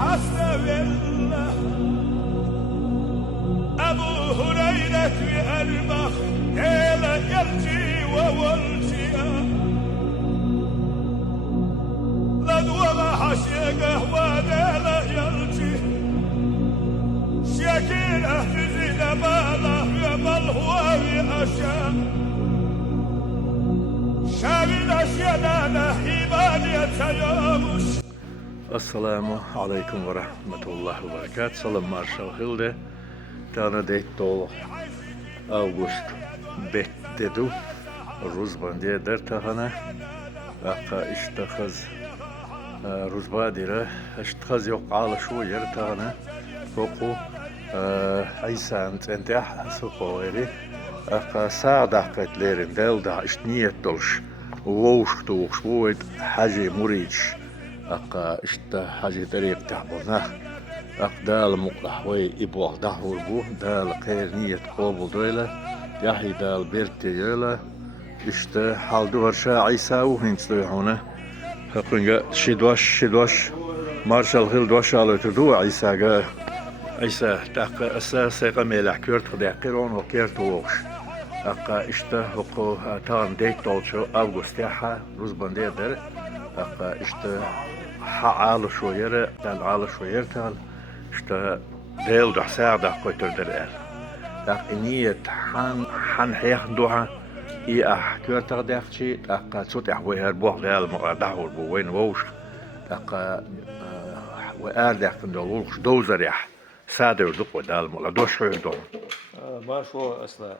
حسب الله أبو هريرة وأربخ هيلا يرجي وولجي لدوى ما حشيقه وديلا يرجي شكيله تزيد باله يبل هو وأشام شابنا شيدانا إيمانية يومش. Assalamu alaikum wa rahmatullahi wa barakatuh. Salam Marshal Hilde. Tana detto August bettedu. Ruzbandiye der tahana. Aqa iştakhaz Ruzbadira. İştakhaz yok ala şu yer tahana. Foku Aysan entah suqoeri. Aqa saadaqetlerin delda işniyet dolş. Woştuq şoit haji muric. أقا إشتا حاجة طريق تعبنا أق دال مقلحوي إبوغ دحور بو دال خير نية قوبل دويلة يحي دال بيرتي يلا إشتا حال دوهر شا عيسى وهنش دويحونا حقنجا شدوش مارشال هيل دوش على تدو عيسى تاقا أساسا قميلح كيرت خدي قيرون وكيرت ووش أقا إشتا وقو تان ديك دولشو أوغوست يحا روزبان دير أقا إشتا حال شويرة تال عال شويرة تال إشتا ديل ده ساعدة كويتر درقال تاق إنية حن حيخ دوها إيه كورتر داخشي تاق تسوت أحويها البوح ديال مقادحور بوين ووش تاق وقال داخل دولوش دوزر يح سادر دقوة دال مقلا دوش حير دون ما شو أصلا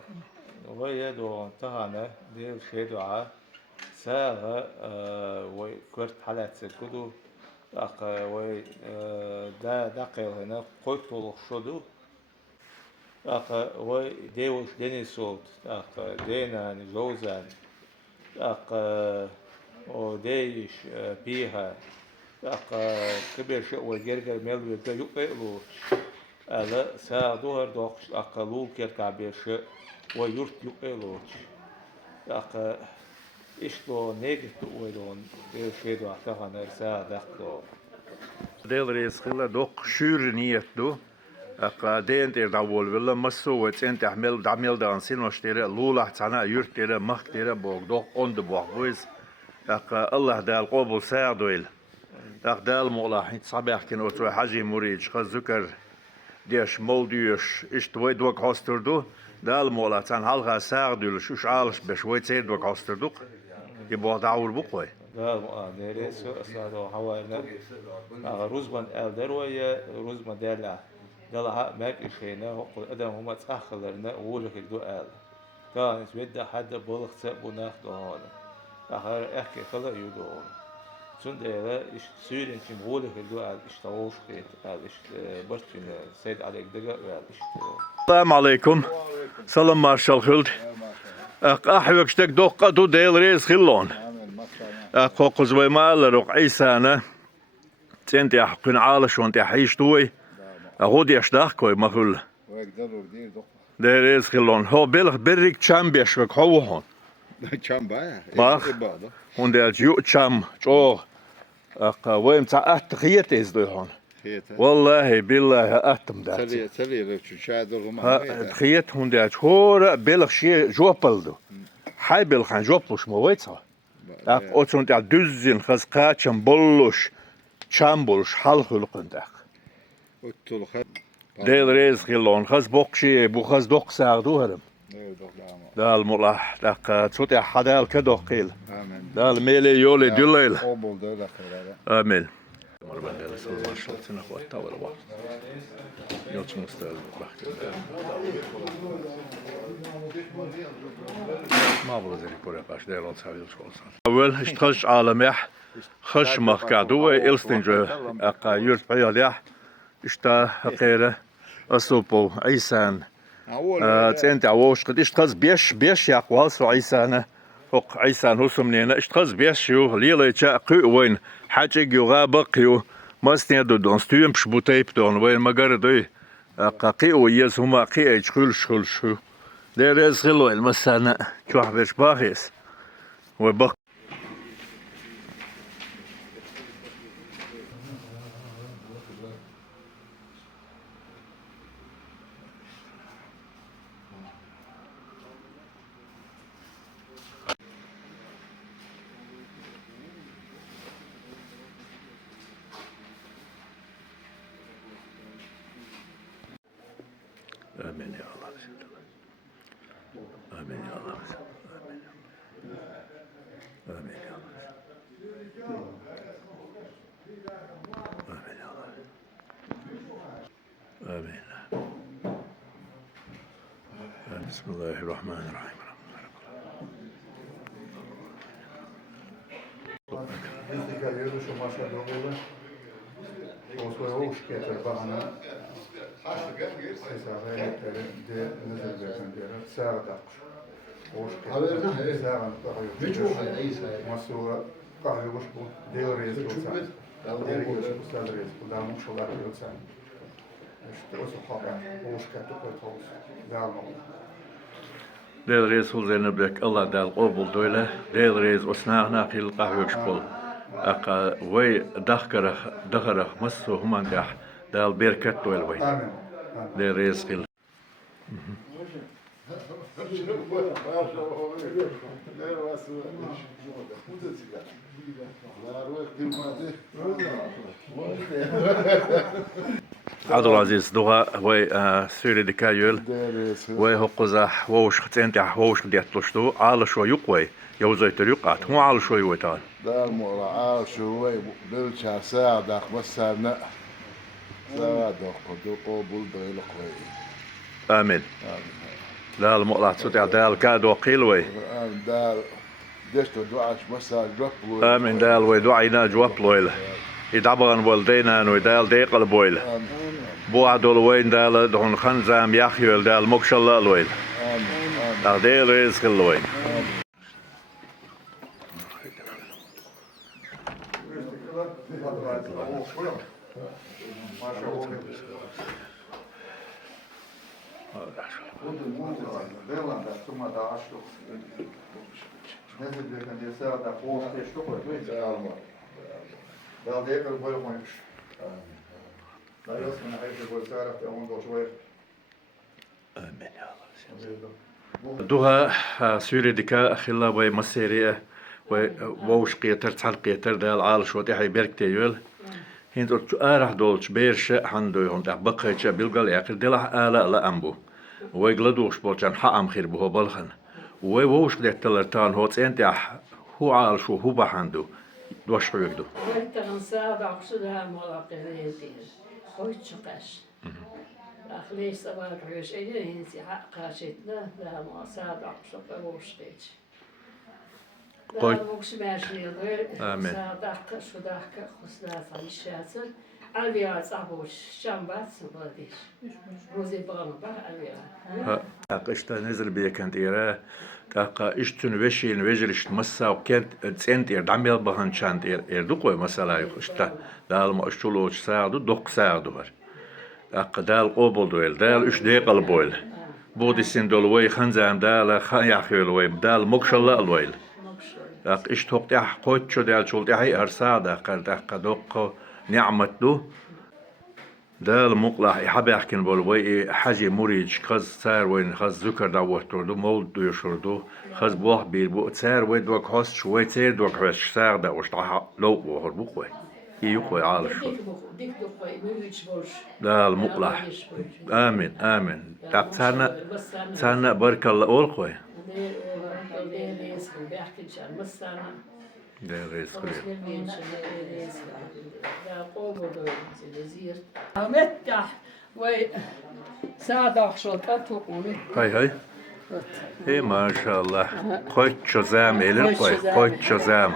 ويدو تهانا ديل شيدو ساغا وكرت حالات سكدو أق وي دا دقيل هنا قلت شدو أق وي ديوش ديني صوت أق دينا جوزان أق وديش بيها أق كبير شيء وجرجر ميل ويبدا يقلو ألا ساغ دوهر دوقش أق لو كيركع بير شيء ويرت يقلو أق إشتو نيجت ويدون شيدو أحتاج نرسا دكتور. ديل رئيس خلا دوق شور نيت دو أقا دين تير داول ولا مسوي تين تعمل دان سين وشتري لولا تانا يرتري مخ تري بوق دوق أند بوق بويز أقا الله دال قبول ساعدويل أق دال مولا حين صباح كنا وتروح حاجي مريج خز ذكر ديش مولديش إشتوي دوق هاستردو دال مولا تان هالغا ساعدويل شوش عالش بشوي تير دوق هاستردو يبغى دعور بقوي. لا نريس أصلا هواينا روزمان ألدروية روزمان دلا دلا ماك إشينا وقل أدم هم تأخرنا وولك الدؤال كان يسود حد بلغ سبنا خدهان آخر أحكي خلا يدون سند إلى إيش سيرين كم وولك الدؤال إيش توش كيت إيش برتين سيد عليك دقة إيش السلام عليكم سلام مارشال خلد أحبك شتك دقة دو ديل ريز خلون أقوقز ويمال روق عيسانا تنتي أحقن عالش وانتي حيش دوي أغودي أشداخ كوي مخل ديل ريز خلون هو بلغ بريك تشام بيشوك هو هون تشام بايا باخ هون ديل جو تشام جو ويم تا أتخيت إزدوي هون والله بالله أتم دات تلي شادو تخيت هون ديل هور بلغ شي جوبلدو حي بلغ عن جوبلوش مويتها أقصون تاع دوزين خز قاتشم بولوش شامبولش حلخلقن داق ديل ريز خلون خز بوقشي بو خز دوق ساعدو هرم دال ملاح داق تسوتي حدال كدوقيل دال ميلي يولي دوليل آمين مربان ديل سلام عشان سنخوات تاول وقت يوتش مستقل بحكي ما بقول زي كوريا باش داير تساوي الشغل أول اشتغلش على مح خش مخكادو إلستنجو أقا يرت عياليح اشتا غيره أصوبو عيسان تنت عوش قد اشتغل بيش يقوال سو عيسانه فوق عيسان هو سمنينا اشتغل بيش يو ليلة جاء قوين حاجة يغابق يو ماستين دون ستيوم بشبوتيب دون وين مقردوي أقا قيو يز هما قيو شخل شو دير يزغلو المسانة كوح بيش باخيس وبق آمين يا الله. آمين يا الله. آمين يا الله. آمين يا الله. آمين. بسم الله الرحمن الرحيم. Izdigalijo še maša dogovor, o svoje uške trbana, se zavajete, de nezabekam dira, sağda. Uške, sağdan kahve, masura kahve ušku, del rez yolsan, del ušku sad rez, da mušolar yolsan. İşte o sohaba, uške tukot olsun, dalma. ديل رئيس هو زينب لك الله دال قبول دولة ديل رئيس أسناء قيل قهوة شبول أقا وي دخرخ مسو همان دح دال بيركت دول وي Amin. ديل رئيس قيل عبد العزيز دوغا وي سوري ديكايول وي هقزا ووش ختنتي ووش ديتلشتو على شو يقوي يوزي تريقات مو على شو يوتان دار مرعى شوي بلشا ساعدك بس أنا ساعدك دوقو بلدو القوي آمين لا المقلع تسوتي دال كادو قيلوي دار دشتو دعاش بس جوب آمين دال وي دعينا جواب لويل يدعبغن والدينا ويدال ديق البويل بو عدول وين دال دون خنزام يخيول دال مكش الله الويل دال ديل رزق الوين Belanda, suma da aşık. Nezabekam dira, sağda, uške, što koje, tu je da li je bolje koymuş. Da yasmına hayır gol tarafta onda şöyle. آمين يا الله دوها سوري ديكا خلا وي مسيرية ووش قيتر تحل قيتر دال عال شو تحي بيركتي يول هين تقول آرح دولش بيرش حندو يهم تح بقيتش بيلقال ياكل دلح آلا لا أمبو وي قلدوش بولشان حقام خير بوه بلخن وي ووش قدت تلرتان هوت انتح هو عال شو هو بحندو دوش حيقدو Vaikka saada oksudahan mulla kereetiin. Hoitsukas. Ahleista varjois edelleen se hakkasit nähdään mua saada oksuka uuskeet. Tämä muksi määrsiä Amen. saada sudahka kusdaa faishaatsa. Alvia sabus shambat sabadis. Rozi bana alvia. قشتا نزل بيا كانت إيرا تاقا اشتن وشين وجرشت مسا وكانت تسنت إير دعميل بهان شانت إير دوقوي مسالا يقشتا دال ما اشتولوش ساعدو دوق ساعدو هر تاقا دال قوبل دويل دال اش ديق البويل بودي سندول وي خنزام دال خياخيل وي دال مكشلا الويل تاقا اش توق تاح قوتشو دال شول تاحي هرسادا قال تاقا دوق نعمت دو دال مقلع يحب يحكي بول وي حاجة مريج خز سار وين خز ذكر دعوتور دو مول دو يشردو خز بوح بير بو سار وين دوك خاص شوي تير دوك هش سار دا وش طاح لو بوهر بوخوي يوخوي عالش Dik dokoi müüts boş. دال مقلع آمين آمين تاق تانا بارك الله أولخوي ده رزق متح وي ساعة شوط أتوقعني هاي هي ما شاء الله خويت شزام إلى خويت شزام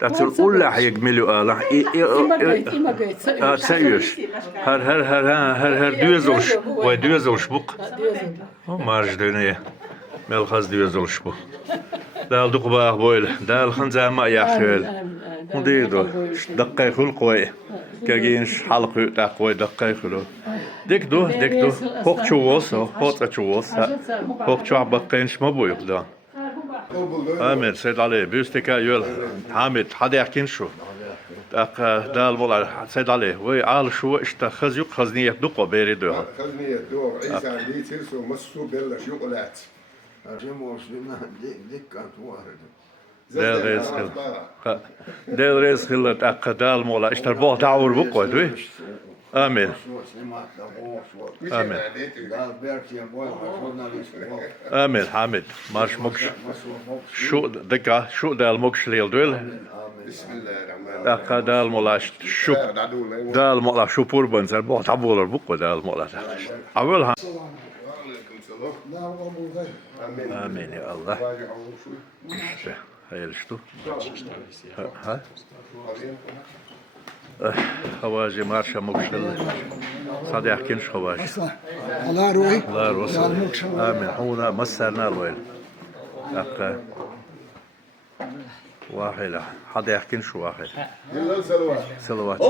تقول أولا حيجملوا الله سيوش هر دوزوش ودوزوش بق مارج دنيا ملخص دوزوش بق دال دقباه بويل دال خنزا ما يحيل وديدو دقيق القوي كاجينش حلق تقوي دقيق له ديك دو فوق شووس فوق شووس فوق شو بقينش ما بو يقدر آمين سيد علي بيستكا يول حامد حدا يحكين شو دال والله سيد علي وي عال شو اشتخذ يقخذ نية دقة بيري دوها خذني الدور عيسى اللي ترسو مسو بلش يقلعت جموش بما ديك كانت واردة دال ريس خلت دال مولا اشتربوه دعور بقوة دوي آمين آمين آمين حامد مارش مكش شو دكا شو دا المكش ليل دول بسم الله الرحمن دكا دا الملاش شو دا الملا شو بوربن زر بوت عبول البقو دا الملا عبولها وعليكم السلام آمين يا الله هاي شتو ها خواجي مارشا مكشل صديق كنش خواجي الله روي الله يرسل آمين هنا مسرنا الويل أقا واحدة حدا يحكي شو واحد يلا سلوات صلوات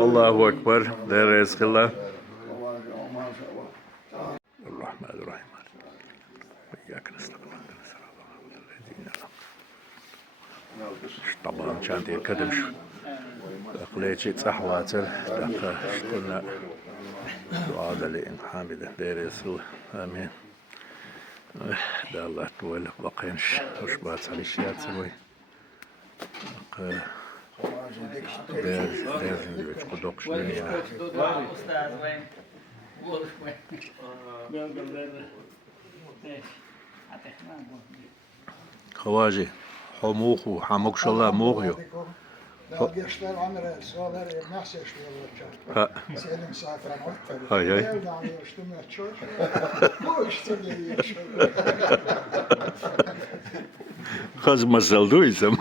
الله أكبر لا رزق الله الرحمن الرحيم وإياك نستعين اهدنا الصراط الذين طبعا كانت الكدمش أقليتي صحواتر قلنا دعاء لإن حامدة دير يسوع آمين دا الله تول بقينش وشبات على الشيات سوي لازم يتقدوكش لنا خواجي حموخ وحموك شلا موغيو بيشتغل عمره صغير ما حسش له سالم سافر عطر هاي هاي يعني اشتمت شوي مو اشتغل خز مسلدو يسم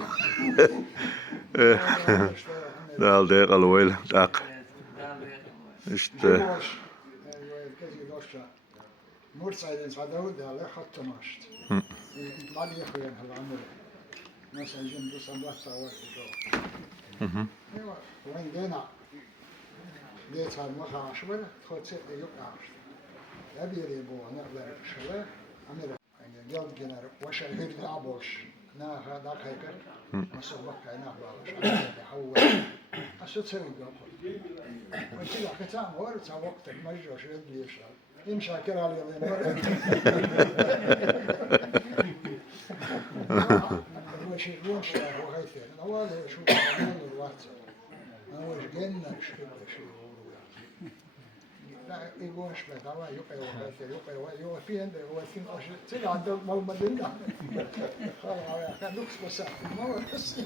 دال دير الويل داق اشت مرسايدن صدود على خط ماشت بعد يخوين هالعمر مثلا جنب صندوق تاوي وين دينا ديت هالمخا عشوة خد ست يقعش أبي ريبو نقدر شوية أمير يعني جلد جنر وش الهيد عبوش نا هذا كيكر مسبق كنا باش بحول أشو تسوي قبل وتيجي كتام ورد وقتك مجرش يدلي يشال يمشي كرا على اليمين وش وش هو هيثم أنا ولا شو أنا الواتس أنا وش جنة شو لا يقولش بس هو يقي وهيثم في عنده هو في أشياء تيجي عند المدينة خلاص كان نقص بس ما هو بس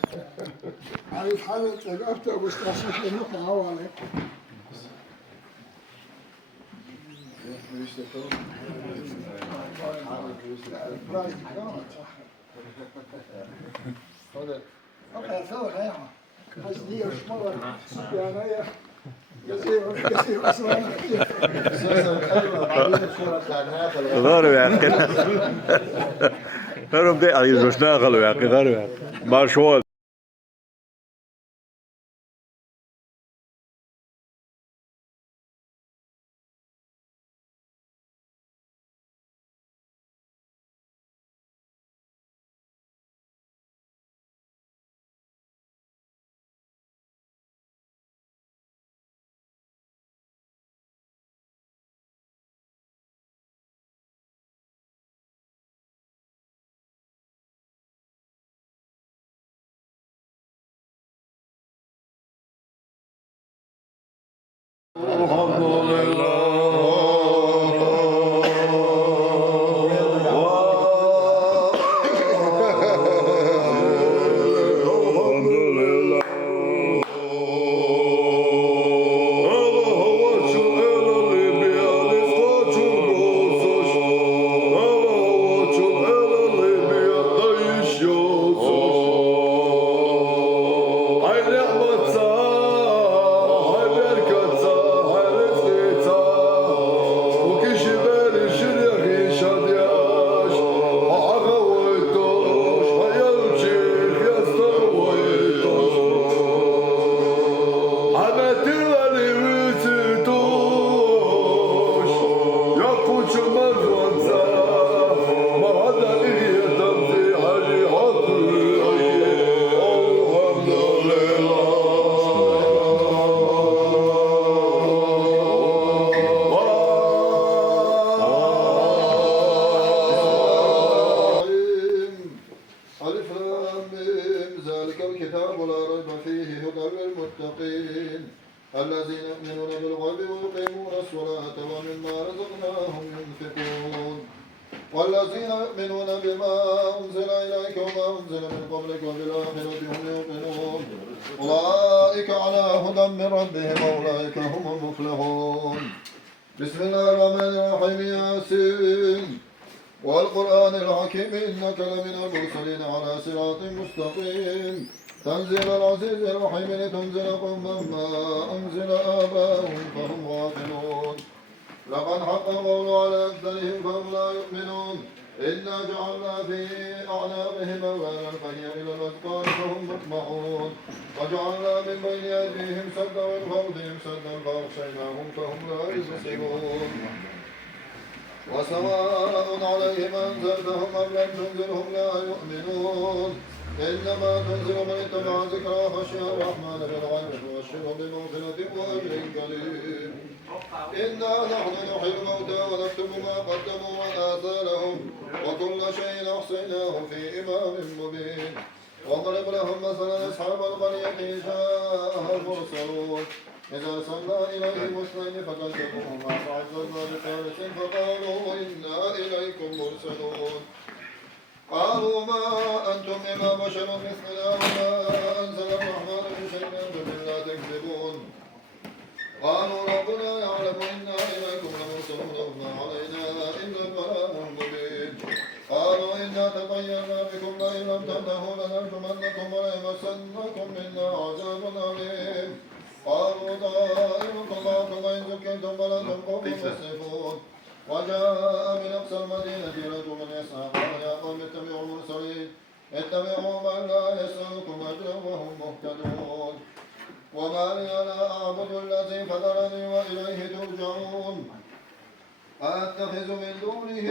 على الحالة تقفت وبستأسس النقطة هو عليك اوكي ثور يا بس دي وش مره يعني كثير اسمعنا غارو يا أخي غارو بدي أعيش وش ناقلو يا أخي غارو يا أخي ما شو والذين يؤمنون بالغيب ويقيمون الصلاة ومما رزقناهم ينفقون والذين يؤمنون بما أنزل إليك وما أنزل من قبلك وبالآخرة هم يوقنون أولئك على هدى من ربهم وأولئك هم المفلحون. بسم الله الرحمن الرحيم. ياسين والقرآن الحكيم إنك لمن المرسلين على صراط مستقيم تنزيل العزيز الرحيم لتنزل قوما ما أنزل آباؤهم فهم غافلون. لقد حق القول على أكثرهم فهم لا يؤمنون. إنا جعلنا في أعناقهم أغلالا فهي إلى الأذقان فهم مقمحون وجعلنا من بين أيديهم سدا ومن خلفهم سدا فأغشيناهم فهم لا يبصرون. وسواء عليهم أنذرتهم أم لم تنذرهم لا يؤمنون. إنما تنذر من اتبع ذكرى خشي الرحمن بالغيب فبشره بمغفرة وأجر كريم. إنا نحن نحيي الموتى ونكتب ما قدموا وآثارهم وكل شيء أحصيناه في إمام مبين. واضرب لهم مثلا أصحاب القرية جاءها المرسلون إذا أرسلنا إليهم اثنين فكذبوهما فعززنا بثالث فقالوا إنا إليكم مرسلون. قالوا ما أنتم إلا بشر مثلنا وما أنزل الرحمن من شيء أنتم إلا تكذبون. قالوا ربنا يعلم إنا إليكم لمرسلون وما علينا إلا البلاغ المبين. قالوا إنا تطيرنا بكم لئن لم تنتهوا لنرجمنكم وليمسنكم منا عذاب أليم. قالوا طائركم معكم وإن ذكرتم بل أنتم قوم مسرفون. وجاء من أقصى المدينة رجل يسعى قال يا قوم اتبعوا المرسلين اتبعوا من لا يسألكم أجرا وهم مهتدون. وما لي لا أعبد الذي فطرني وإليه ترجعون. أأتخذ من دونه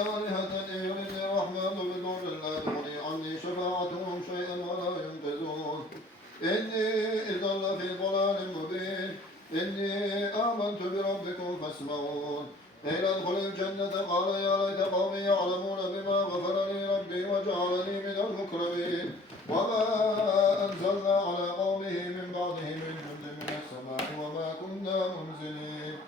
آلهة إن يردني الرحمن بضر لا تغني عني شفاعتهم شيئا ولا ينقذون. إني إذا لفي ضلال مبين. إني آمنت بربكم فاسمعون. قيل ادخل الجنة قال يا ليت قومي يعلمون بما غفر لي ربي وجعلني من المكرمين. وما أنزلنا على قومه من بعده من جند من السماء وما كنا منزلين.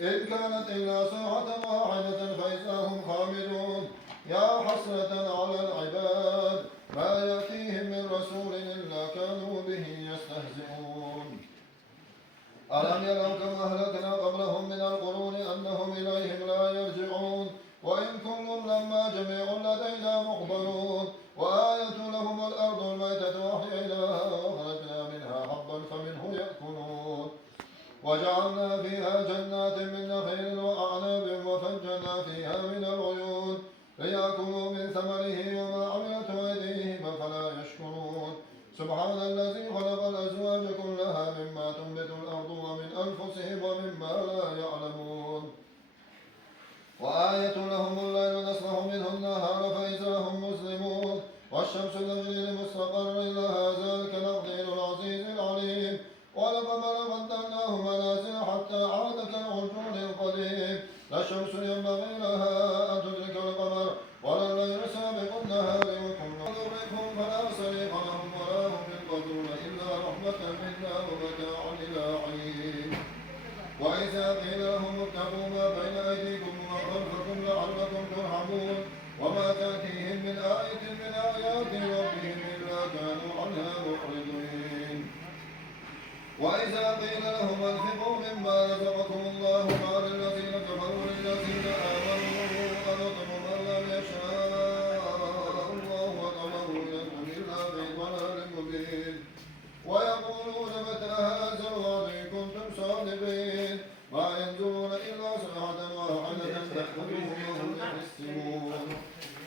إن كانت إلا صيحة واحدة فإذا هم خامدون. يا حسرة على العباد ما يأتيهم من رسول إلا كانوا به يستهزئون. ألم يروا كم أهلكنا قبلهم من القرون أنهم إليهم لا يرجعون. وإن كل لما جميع لدينا محضرون. وآية لهم الأرض الميتة أحييناها وأخرجنا منها حبا فمنه يأكلون. وجعلنا فيها جنات من نخيل وأعناب وفجرنا فيها من العيون ليأكلوا من ثمره وما عملت أيديهم فلا يشكرون. سبحان الذي خلق الأزواج كلها مما تنبت الأرض ومن أنفسهم ومما لا يعلمون. وآية لهم الليل نسلخ منه النهار فإذا هم مسلمون. والشمس تجري لمستقر لها ذلك تقدير العزيز العليم. والقمر قدرناه منازل حتى عاد كالعرجون القديم. لا الشمس ينبغي لها أن تدرك القمر ولا الليل سابق النهار وكل ضربكم فلا صريخ لهم ولا هم ينقذون إلا رحمة منا ومتاعا إلى حين. وإذا قيل لهم اتقوا ما بين أيديكم وخلفكم لعلكم ترحمون. وما تأتيهم من آية من آيات ربهم إلا كانوا عنها معرضين. وإذا قيل لهم أنفقوا مما رزقكم الله قال الذين كفروا للذين آمنوا أنطعم من لم يشاء الله وطعمه لكم إلا في ضلال مبين. ويقولون متى هذا الوعد إن كنتم صادقين. ما ينظرون إلا صيحة واحدة تأخذهم وهم يحسبون.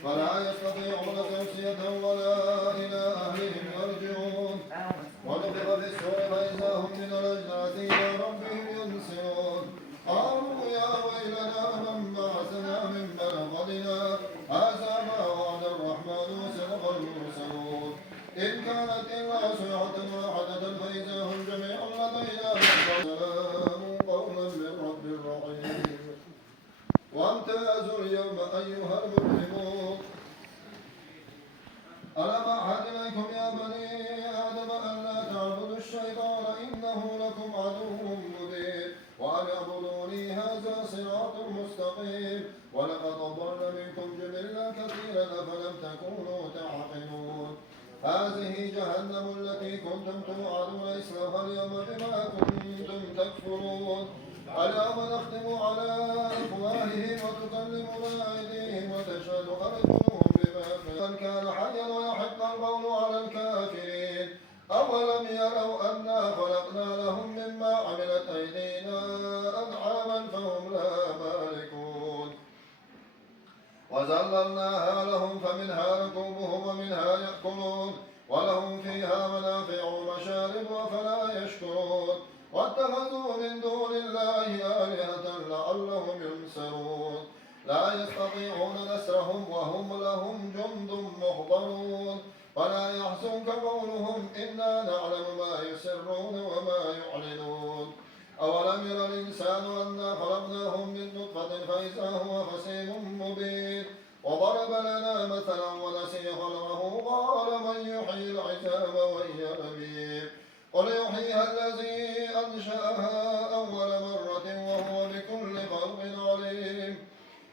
فلا يستطيعون توصية ولا إلى أهلهم يرجعون. ونفخ في الصور فإذا هم من الأجداث إلى ربهم ينسلون. قالوا يا ويلنا من بعثنا من مرقدنا هذا ما وعد الرحمن وصدق المرسلون. إن كانت إلا صيحة واحدة فإذا هم جميع لدينا سلام قولا من رب رحيم. وامتازوا اليوم أيها المجرمون. ألم أعهد إليكم يا بني آدم أن لا تعبدوا الشيطان إنه إنه لكم عدو مبين وأن اعبدوني هذا صراط مستقيم ولقد ضل منكم جبلا كثيرا أفلم تكونوا تعقلون هذه جهنم التي كنتم توعدون اصلوها اليوم بما كنتم تكفرون اليوم نختم على أفواههم وتكلمنا أيديهم وتشهد أرجلهم بما كان حيا ويحق القول على الكافرين أولم يروا أنا خلقنا لهم مما عملت أيدينا أنعاما فهم لها مالكون وذللناها لهم فمنها ركوبهم ومنها يأكلون ولهم فيها منافع ومشارب أفلا يشكرون واتخذوا من دون الله آلهة لعلهم ينصرون لا يستطيعون نصرهم وهم لهم جند محضرون ولا يحزنك قولهم إنا نعلم ما يسرون وما يعلنون أولم ير الإنسان أنا خلقناهم من نطفة فإذا هو خصيم مبين وضرب لنا مثلا ونسي خلقه قال من يحيي العظام وهي رميم قل يحييها الذي أنشأها أول مرة وهو بكل خلق عليم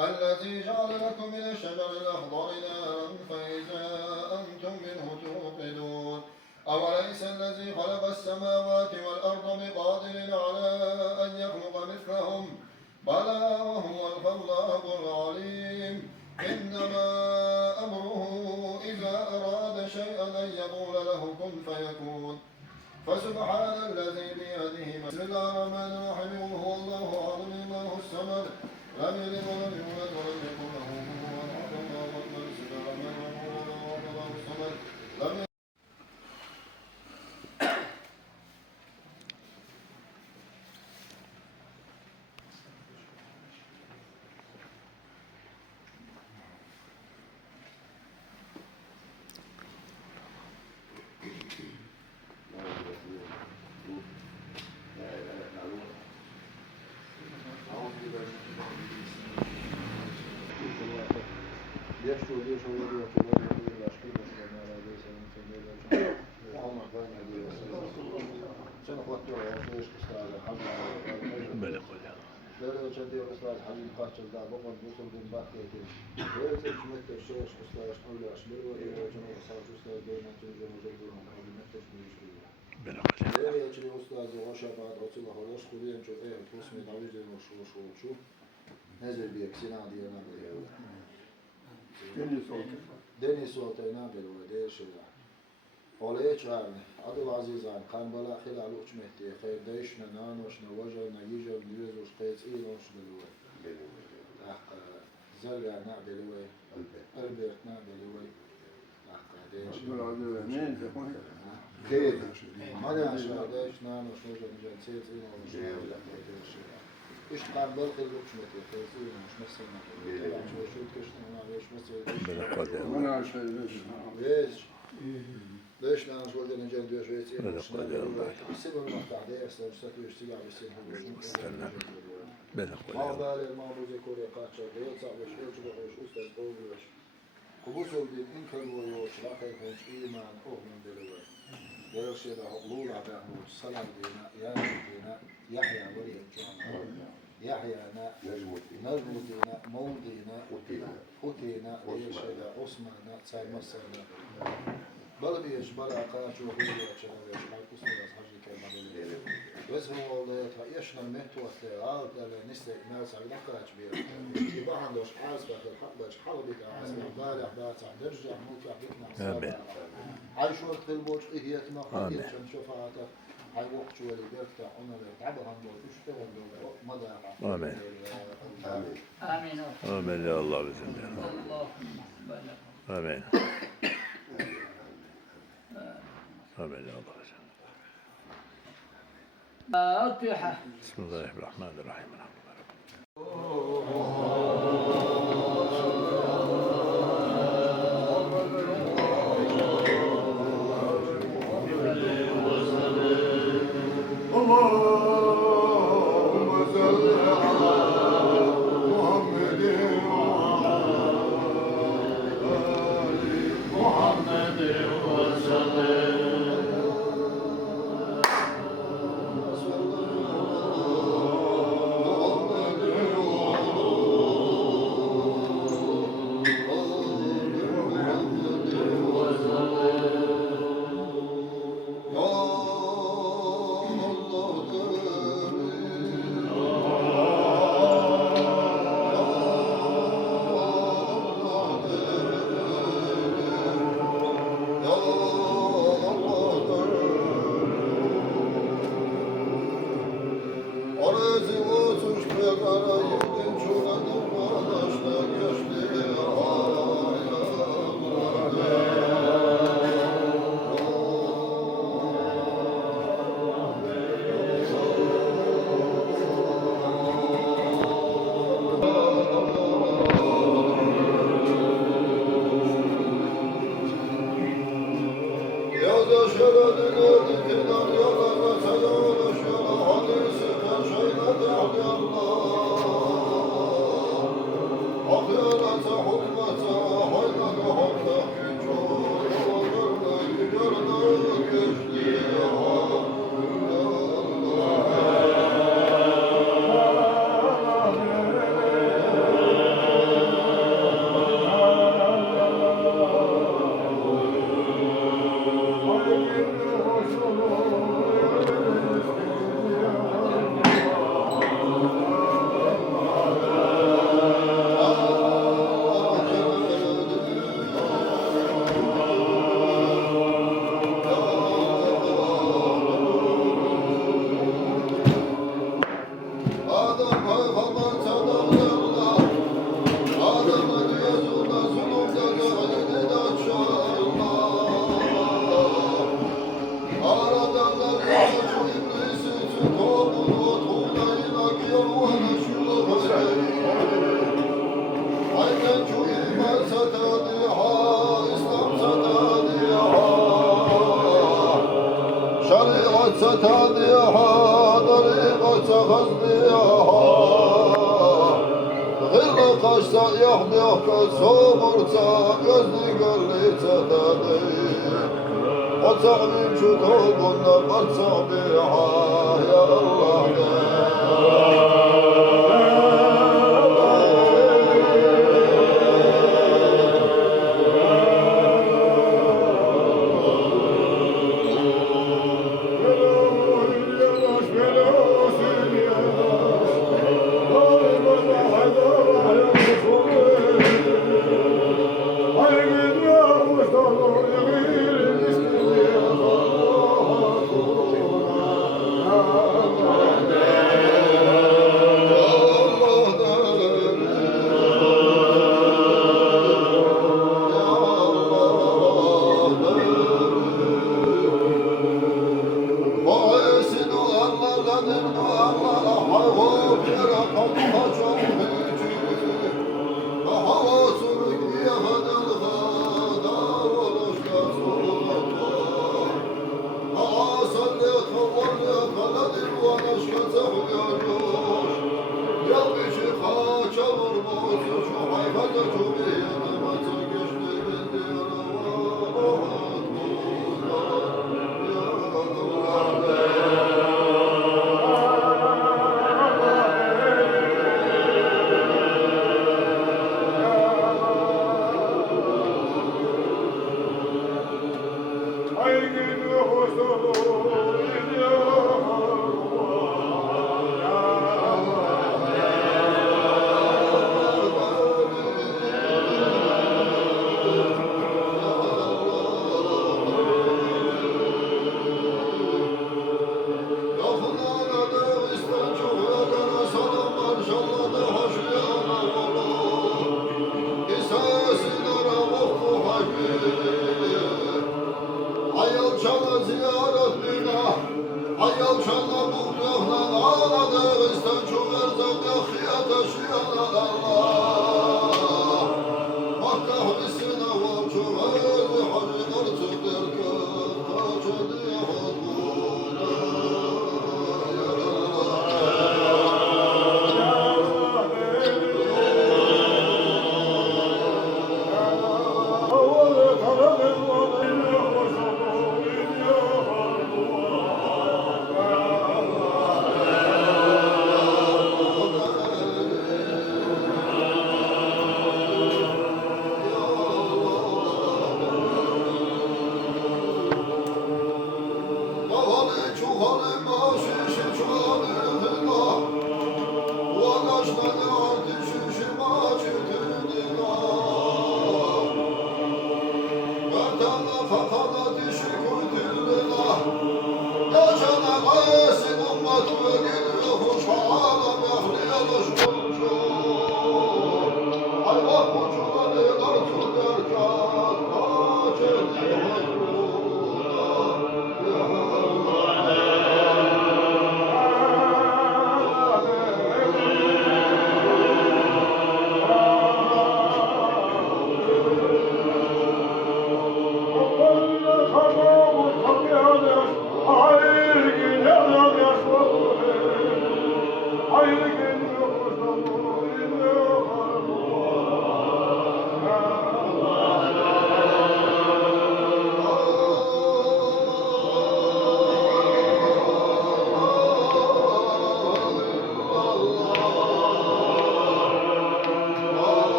الذي جعل لكم من الشجر الأخضر نارا فإذا أنتم منه توقدون أوليس الذي خلق السماوات والأرض بقادر على أن يخلق مثلهم بلى وهو الخلاق العليم إنما أمره إذا أراد شيئا أن يقول له كن فيكون فسبحان الذي بيده بسم الله الرحمن الرحيم قل هو الله أحد الله الصمد لم يلد ولم يولد ولم يكن له كفوا أحد الله أكبر بسم الله الرحمن الرحيم قل هو الله الصمد لم دنيس وطينا بالوديش وليشان عبد العزيز عن قام بلا خلال وشمتي خير ديشنا نانوشنا وجهنا يجر نيوزوش قيس إيلوش دلوي زرع نعبلوي ألبرت نعبلوي ديش خير ماذا عشان ديش نانوش وجه نجان سيد إيلوش ديش إيش قام بالخير وشمتي قيس إيلوش مسنا طلع شو كشنا نعيش مسنا ليش ناس ولدنا نجند وجهتين بسبب المقطع ده يصير ستوي اشتغال يصير ما بال الموضوع يكون يقاطع ده صعب شوي شوي أستاذ قولش قبوسه بدين إنكر ويوش راكي كونش إيمان أوه من دلوي دلوش يدا حقول على موت صلاة دينا يا دينا يحيى ولي الجامع يحيى نجم دينا مودينا فتينا ليش يدا عثمان صار مصر بلبيش بلا قاش وهي شنويش حيكون ناس حاجة كما بلبي بس هو والله يشنا المهتوى عاد على نسل ناس على قاش بير يبقى عندوش حاسبة الحقبش حربك عاسبة بالع باتع نرجع موقع بيتنا حسابة عايش وقت البوش هي تنقل يشن شفاعته هاي وقت شو اللي بيرتاح أنا تعب عندوش يشتغل مدى آمين آمين آمين يا الله بإذن الله آمين آمين يا الله فاتحة بسم الله الرحمن الرحيم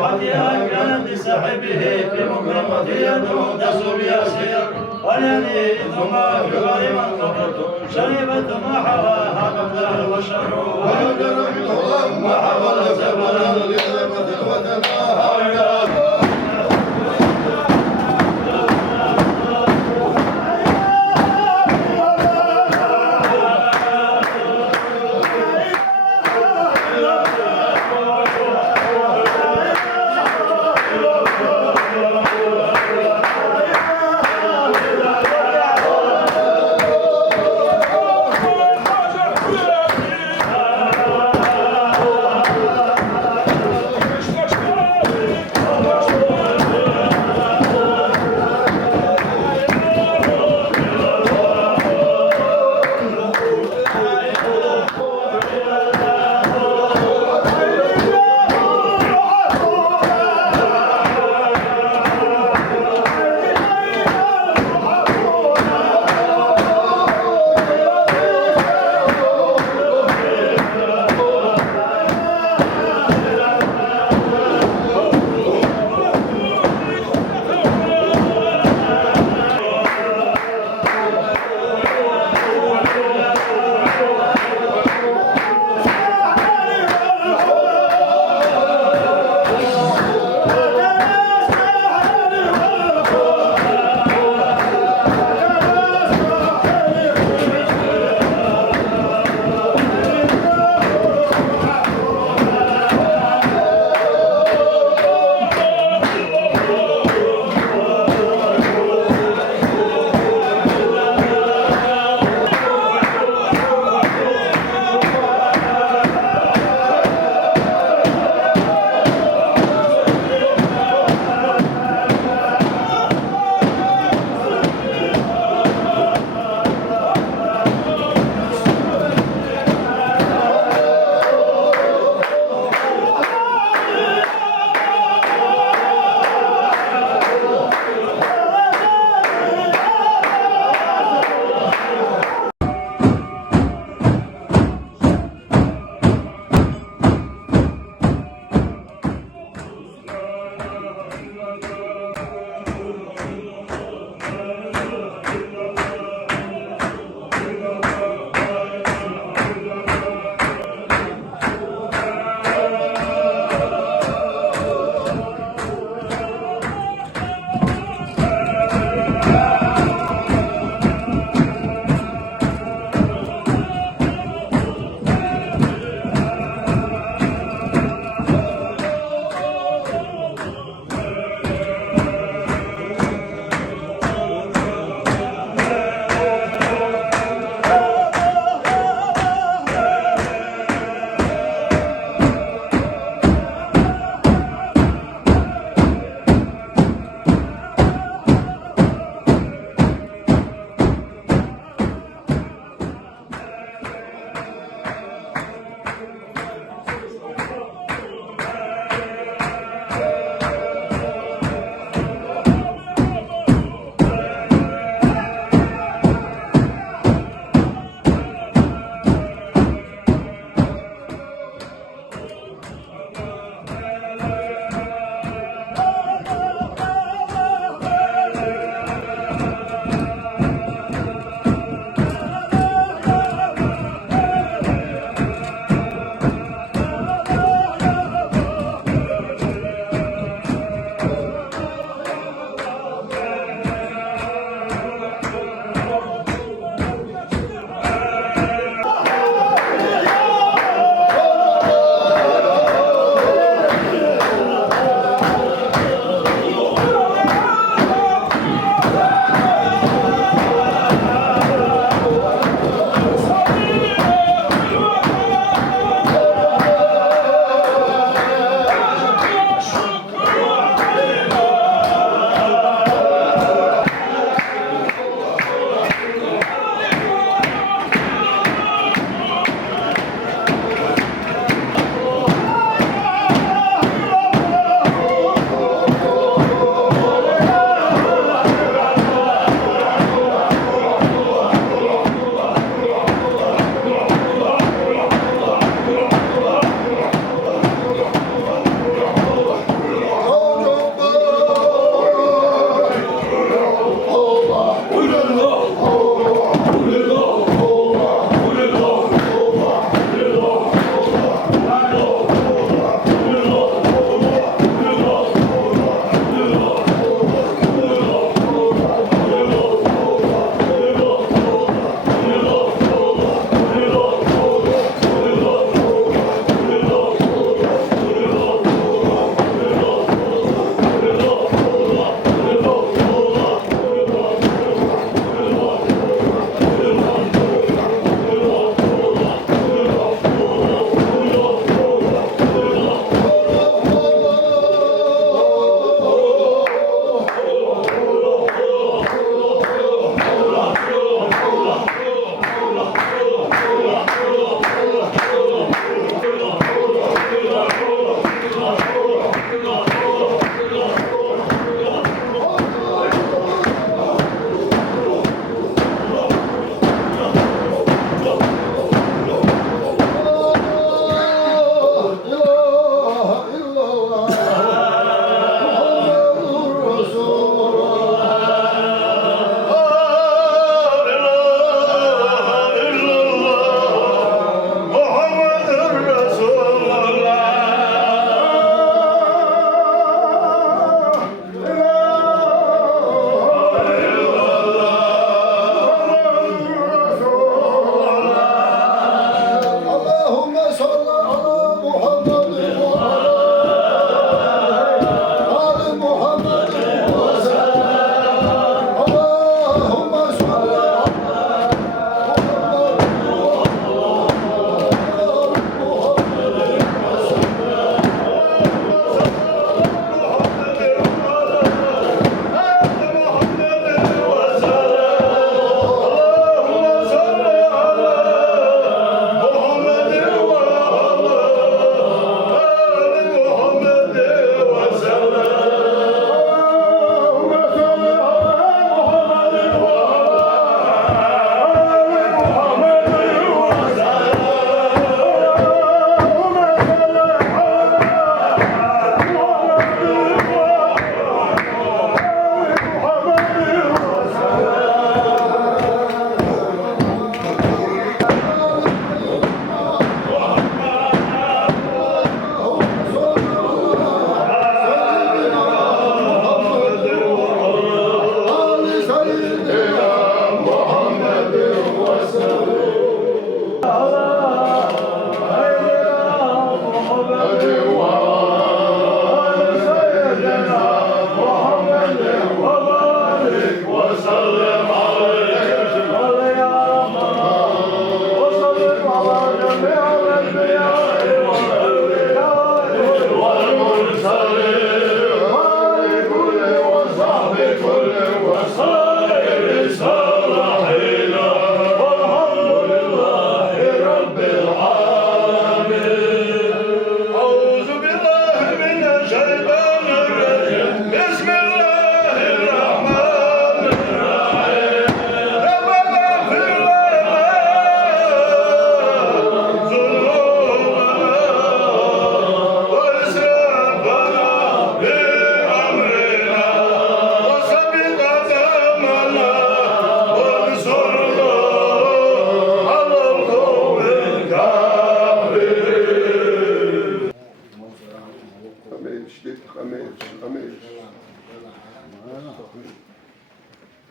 صالحتها كانت لصاحبه في مكرمة يده تسوب يسير وليلي ثم في غير من قبضت شربت ما حواها قبل البشر ويدرك الله ما حول سبلا لغلبة وتناهى Let's go!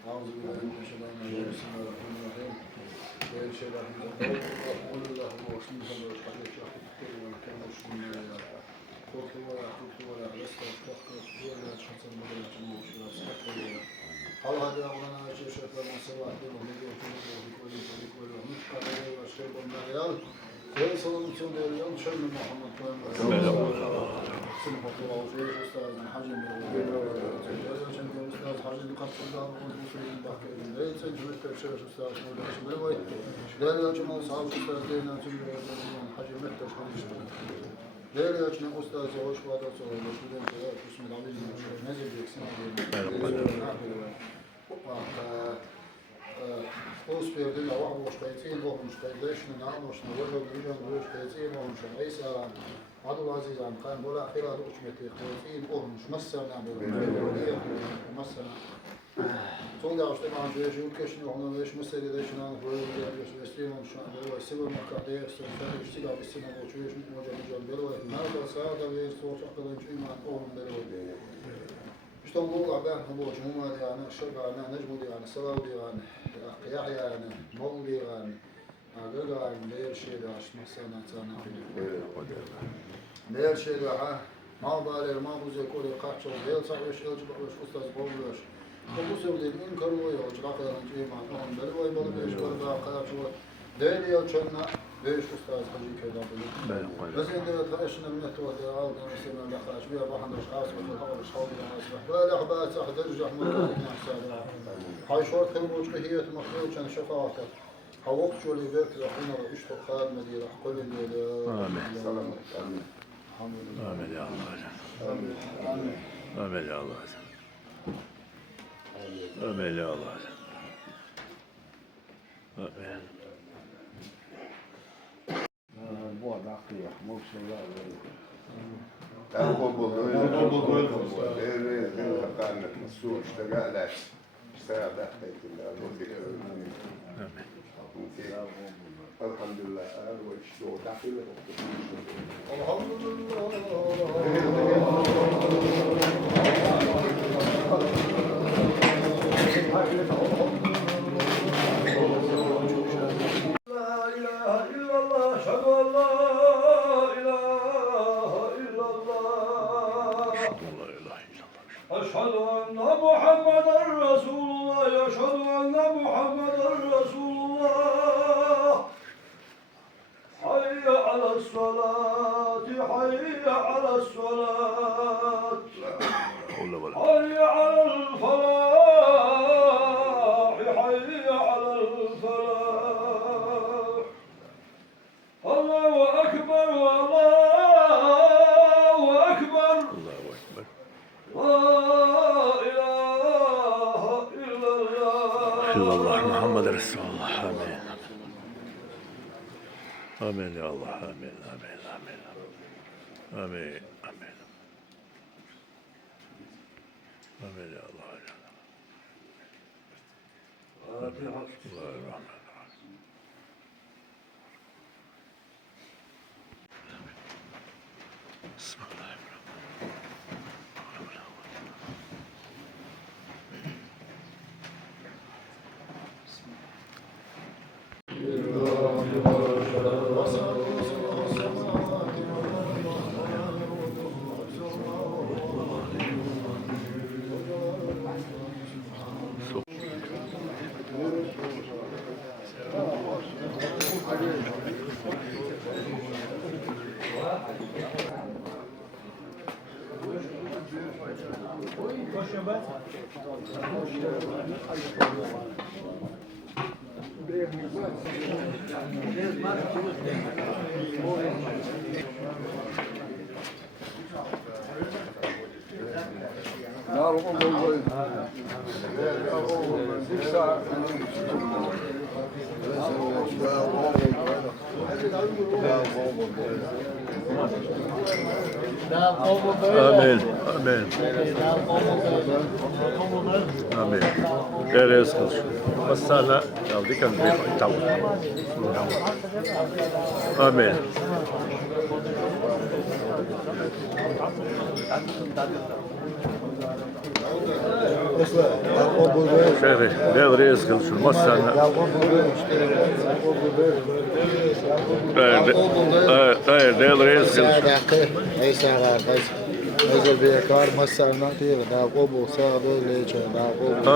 أعوذ بالله من الشيطان الرجيم بسم الله الرحمن الرحيم لا شيء لا قول الله واسمه الله وحده شاهد كل ما كان مسلم قلت ولا قلت ولا لست أفتقر ولا شخصا ولا تموت ولا أستغفر هل هذا أغنى شيء شيطان ما سوى أحدهم ومدي وكله وكل فريق ولا مشكلة ولا شيء من ريال زي صلاة اليوم شرم محمد سنة الله وفيه أستاذ حجم أستاذ حجم قد الله وفيه بحكي ليت سنجمت بشرش أستاذ مولانا شمروي داري أجمع أصحاب أستاذ دينا تمر حجم مكتش ونشتغل داري أجمع أستاذ يوش وادة صغير وشودين كذا بسم الله نزل بيكسنا Uspjeli ovako što je cilj Bohum, što je dešno namo, što je vrlo bližan druž, što je cilj Bohum, što je Isa, Adul Azizan, kan bola hira dučmeti, što je cilj Bohum, šmasana, šmasana. Sonda što imam dvije živkešne, ono već museli dešno, vrlo već vestimom, što je bilo sigurno kada je što je stiga visina, čuješ, može biti bilo je. Nada sada je to što da ima Bohum bilo. Što mogu abah na boč, umar yani, šrba yani, nežmudi yani, salaudi yani, Yahya yani, Mawli yani, Agaga yani, değer şeyler aşmasına sana. Değer şeyler ha, mağbaler, mağbuze kore kaççol, değer sağış, elçibakış, ustaz boğuluş. Bu sevdiğim in karuya, uçlakadan iman, onun beri boy balı beş var, daha kayaçılar. Değer yalçınla, beş ustaz hacı köyden. Mesela de taşının metode aldı, mesela lakaş, bir bahandaş, asfalt, havaş, havlu, asfalt. Böyle ahbat, ahder, cahmur, nahsada. Hayşor, kılbuç, hiyet, mahluç, yani şefaatı. Havuk, jolly, bek, rahına, üç tokhal, medira, kulli dili. Amin. Amin. Amin ya Allah. Amin. Amin ya Allah. Amin ya Allah. Amin. Bu adaklıya, muşullar Elhamdülillah. أشهد أن محمدا رسول الله أشهد أن محمدا رسول الله حي على الصلاة حي على الصلاة حي على الفلاح حي على الفلاح الله أكبر والله أكبر إلا الله محمد رسول الله آمين آمين يا الله آمين آمين آمين آمين آمين آمين يا الله آمين الله الرحمن الرحيم بسم الله آمين آمين آمين غير يسخش بس أنا دي كان بيحتوي آمين شيخي ديل ريز خلصوا المسرنا ديل ريز خلصوا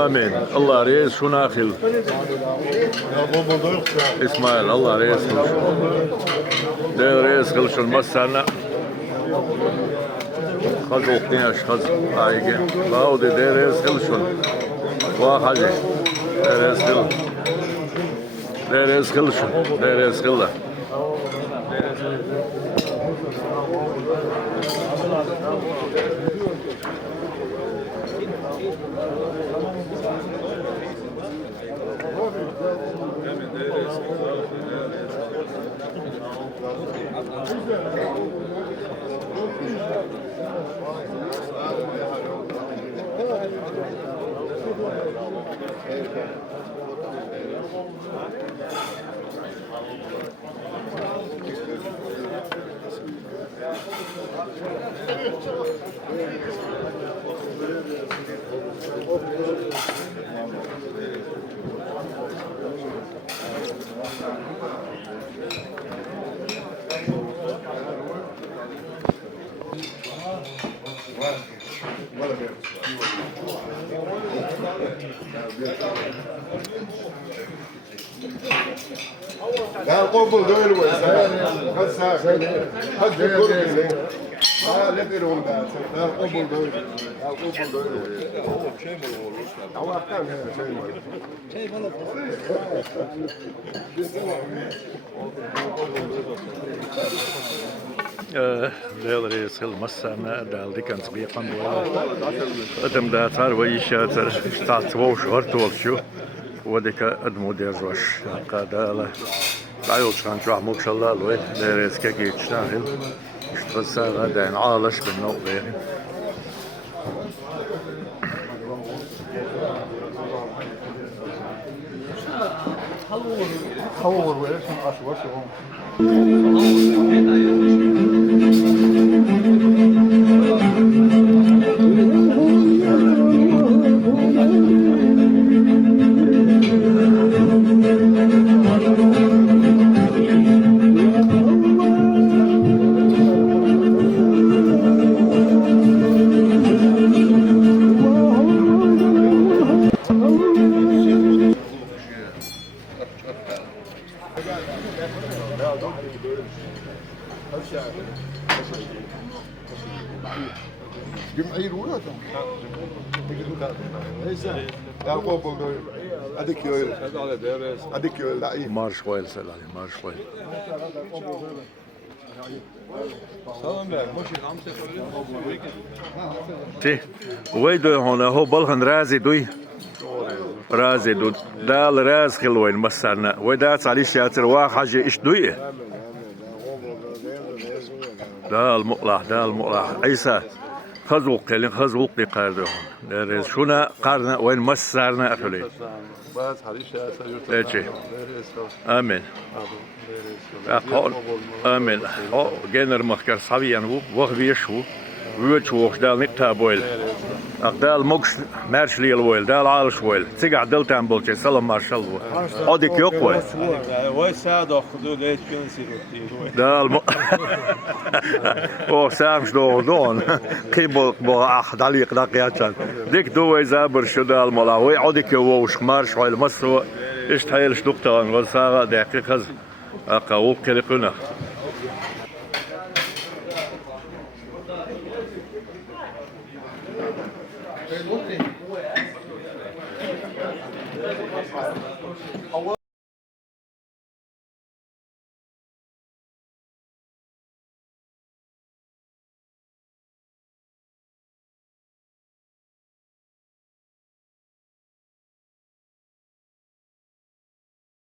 آمين الله ريز شو ناخل إسماعيل الله ريز خلصوا ديل ريز خلصوا المسرنا خذ وقتناش خذ عايقة باودي ديل ريز خلصوا واحد دير ريز خلصوا دير ريز خلا لا قبل دول هذا ساعة هذا كل لا بيرون ده لا قبل دول هو أكتر شيء ديل ريز خل مسرنا دال ديكن سبيقان أدم ده تار ويشاتر شتات ووش هرتولشو وديك أدمو ديرجوش قادالة عيوش كان شو عموك شلال وين ديريز كي تشتغل اشتغل غدا عالش بالنوع غير حور وإيش من أشوار شو جمعي الولاد يا قبل دول أديك يويل أديك يويل لا مارش ويل سلالي مارش ويل تي ويدو هنا هو بلغن رازي دوي رازي دو دال راز خلوين مسرنا ويدات علي شاتر واحد ايش دوي دال مقلع عيسى خزوق لين خزوق بقاردهم درس شونا قارنا وين مسرنا اخلي ايش امين اقول امين او جنر مخكر صبيان وقت بيشو ويشوخ دال نكتابويل أقدال مقش مارش لي الويل دال عالش ويل تيجع دلتان بولتي سلام مارشال أوديك يقوي وساعد أخذوا ليش كنسي دال أو سامش دون قبل بقى أحد عليق دقيقة ديك دوي زابر شو دال ملاوي أوديك يوش مارش ويل مصر إيش تحيلش دكتور وساعة دقيقة أقاوب كلقنا